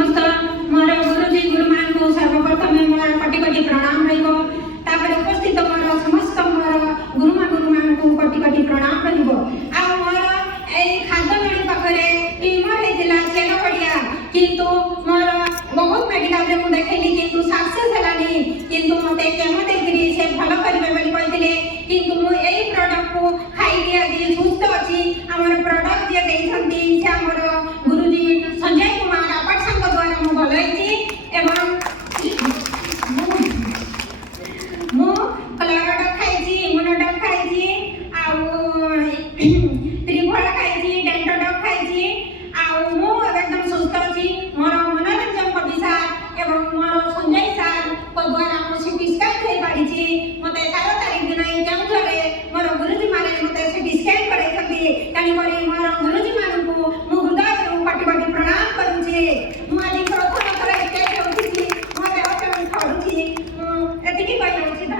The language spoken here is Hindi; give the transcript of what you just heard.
समस्त मोर गुरुजी गुरुमा को सर्वप्रथम मोर कोटि कोटि प्रणाम रहिबो। तापर उपस्थित मोर समस्त मोर गुरुमा को कोटि कोटि प्रणाम रहिबो। आ मोर ए खादमणी पाखरे ट्यूमर हेतिला चेन पड़िया किंतु मोर बहुत मेडिकल रे मु देखैली किंतु सक्सेस हलानी किंतु मते केमो देखिरी से भलो करबे बोली कहतिले किंतु मु एई प्रोडक्ट को खाई दिया दी सुस्त अछि। हमर प्रोडक्ट जे देइछंती से हमर गुरुजी संजय कुमार आपट संग द्वारा मु बोलैछि एवं मु कलागड खाइछि इम्यूनोडॉक खाइछि आउ त्रिफल खाइछि डेंटोडॉक खाइछि आउ मु एकदम सुस्त अछि। मोर मनोरंजन कविता एवं मोर संजय सर को द्वारा मु सिटी स्कैन होई पारिछि। मते 11 तारिख दिन केउझरे मोर गुरुजी माने मते सिटी स्कैन करै छथि। तानि करी मोर गुरुजी मानकु मु हृदयरु कोटि कोटि प्रणाम करूछि। मु आज प्रथम थर स्टेज उठिछि मते अचन खडुछि एतिकी कहि रहउछि।